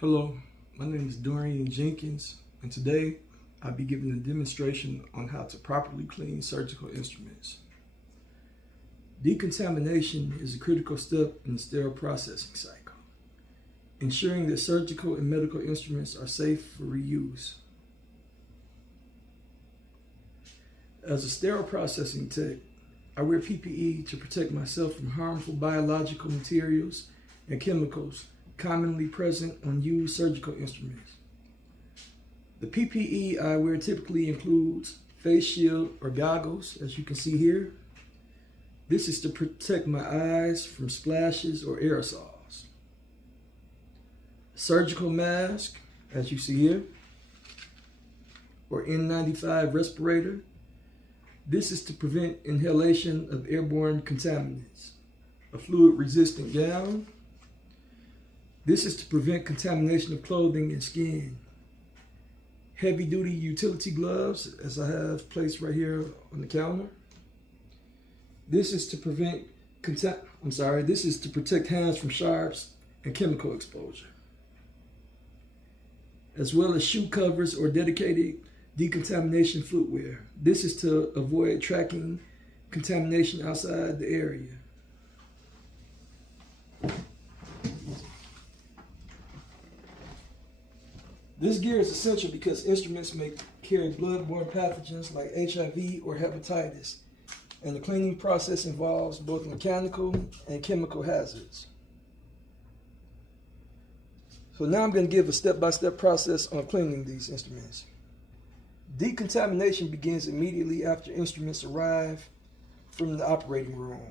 Hello, my name is Dorian Jenkins, and today I'll be giving a demonstration on how to properly clean surgical instruments. Decontamination is a critical step in the sterile processing cycle, ensuring that surgical and medical instruments are safe for reuse. As a sterile processing tech, I wear PPE to protect myself from harmful biological materials and chemicals commonly present on used surgical instruments. The PPE I wear typically includes face shield or goggles, as you can see here. This is to protect my eyes from splashes or aerosols. Surgical mask, as you see here, or N95 respirator. This is to prevent inhalation of airborne contaminants. A fluid-resistant gown. This is to prevent contamination of clothing and skin. Heavy-duty utility gloves, as I have placed right here on the counter. This is to protect hands from sharps and chemical exposure. As well as shoe covers or dedicated decontamination footwear. This is to avoid tracking contamination outside the area. This gear is essential because instruments may carry blood-borne pathogens like HIV or hepatitis, and the cleaning process involves both mechanical and chemical hazards. So now I'm going to give a step-by-step process on cleaning these instruments. Decontamination begins immediately after instruments arrive from the operating room.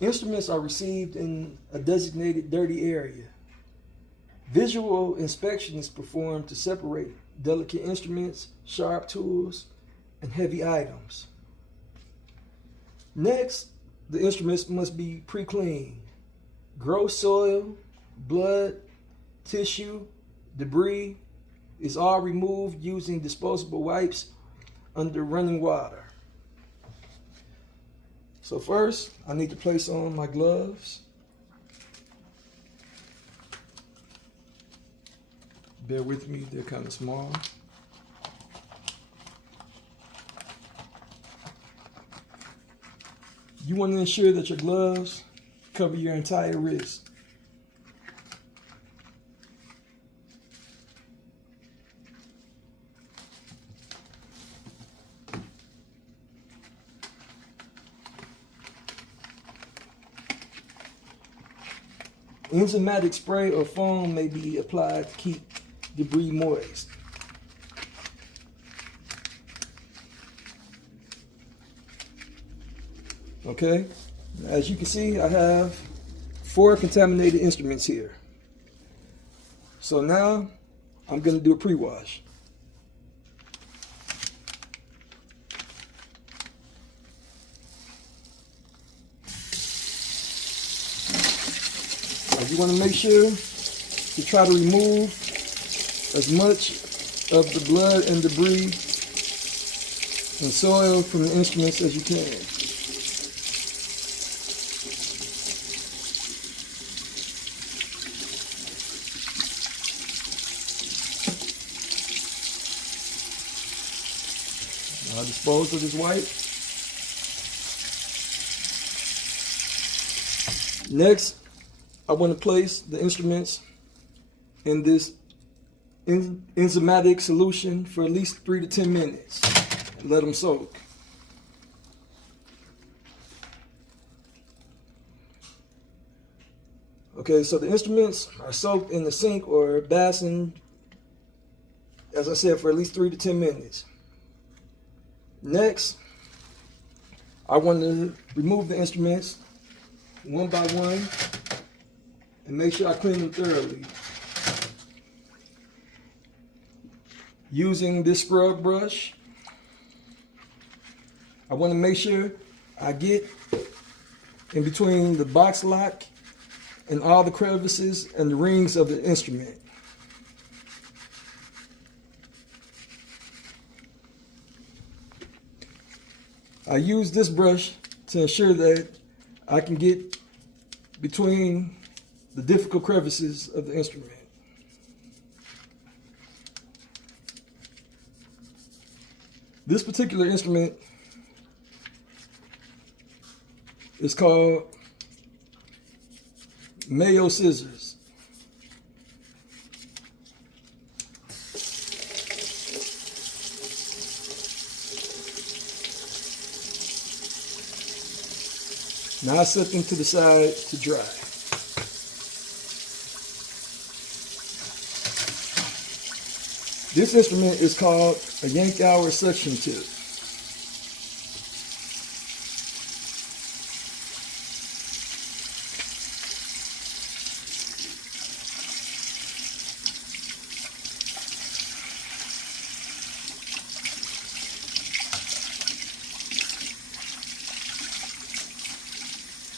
Instruments are received in a designated dirty area. Visual inspection is performed to separate delicate instruments, sharp tools, and heavy items. Next, the instruments must be pre-cleaned. Gross soil, blood, tissue, debris is all removed using disposable wipes under running water. So first, I need to place on my gloves. Bear with me, they're kind of small. You want to ensure that your gloves cover your entire wrist. Enzymatic spray or foam may be applied to keep debris moist. Okay, as you can see, I have 4 contaminated instruments here. So now I'm going to do a pre-wash. You want to make sure to try to remove as much of the blood and debris and soil from the instruments as you can. I'll dispose of this wipe. Next, I want to place the instruments in this enzymatic solution for at least 3 to 10 minutes and let them soak. Okay, so the instruments are soaked in the sink or basin, as I said, for at least 3 to 10 minutes. Next, I want to remove the instruments one by one and make sure I clean them thoroughly. Using this scrub brush, I want to make sure I get in between the box lock and all the crevices and the rings of the instrument. I use this brush to ensure that I can get between the difficult crevices of the instrument. This particular instrument is called Mayo scissors. Now I set them to the side to dry. This instrument is called a Yankauer suction tip.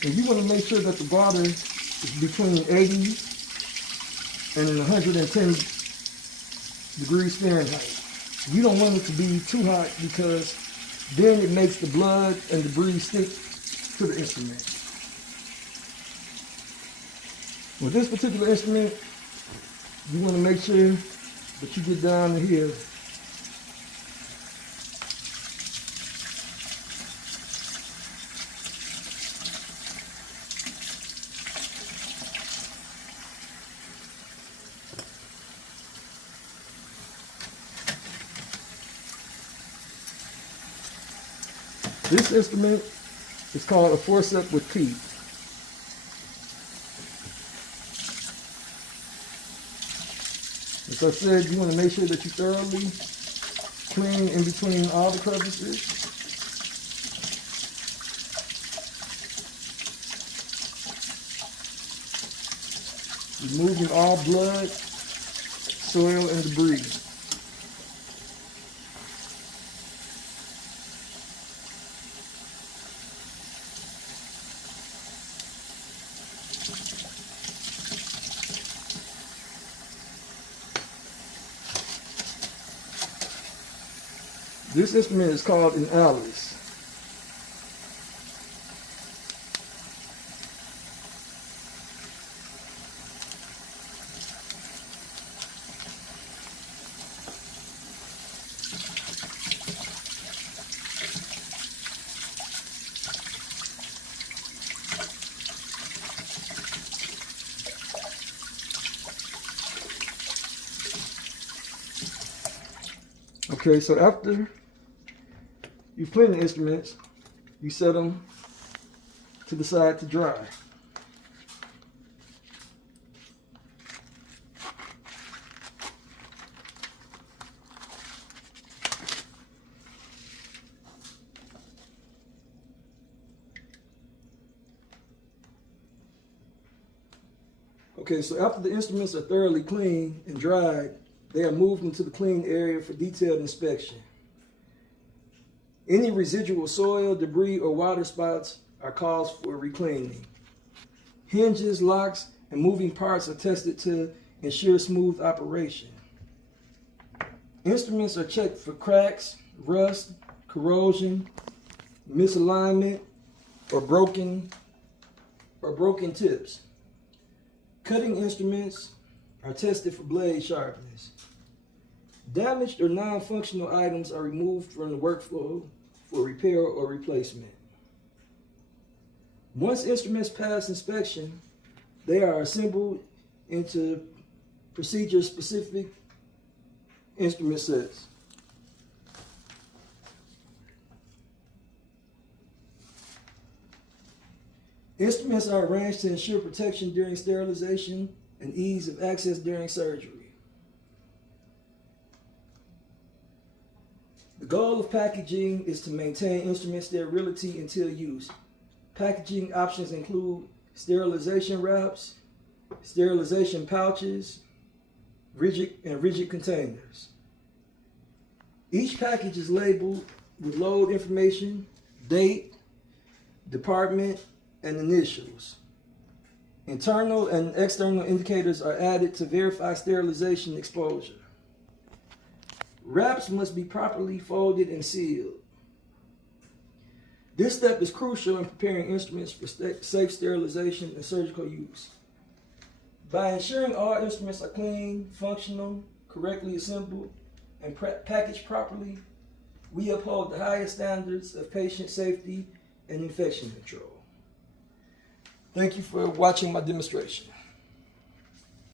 And you want to make sure that the water is between 80 and 110 degrees Fahrenheit. You don't want it to be too hot because then it makes the blood and debris stick to the instrument. With this particular instrument, you want to make sure that you get down to here. This instrument is called a forceps with teeth. As I said, you want to make sure that you thoroughly clean in between all the crevices. Removing all blood, soil, and debris. This instrument is called an Alice. Okay, so after you clean the instruments, you set them to the side to dry. Okay, so after the instruments are thoroughly cleaned and dried, they are moved into the clean area for detailed inspection. Any residual soil, debris, or water spots are cause for recleaning. Hinges, locks, and moving parts are tested to ensure smooth operation. Instruments are checked for cracks, rust, corrosion, misalignment, or broken tips. Cutting instruments are tested for blade sharpness. Damaged or non-functional items are removed from the workflow for repair or replacement. Once instruments pass inspection, they are assembled into procedure-specific instrument sets. Instruments are arranged to ensure protection during sterilization and ease of access during surgery. The goal of packaging is to maintain instrument sterility until use. Packaging options include sterilization wraps, sterilization pouches, rigid containers. Each package is labeled with load information, date, department, and initials. Internal and external indicators are added to verify sterilization exposure. Wraps must be properly folded and sealed. This step is crucial in preparing instruments for safe sterilization and surgical use. By ensuring all instruments are clean, functional, correctly assembled, and packaged properly, we uphold the highest standards of patient safety and infection control. Thank you for watching my demonstration.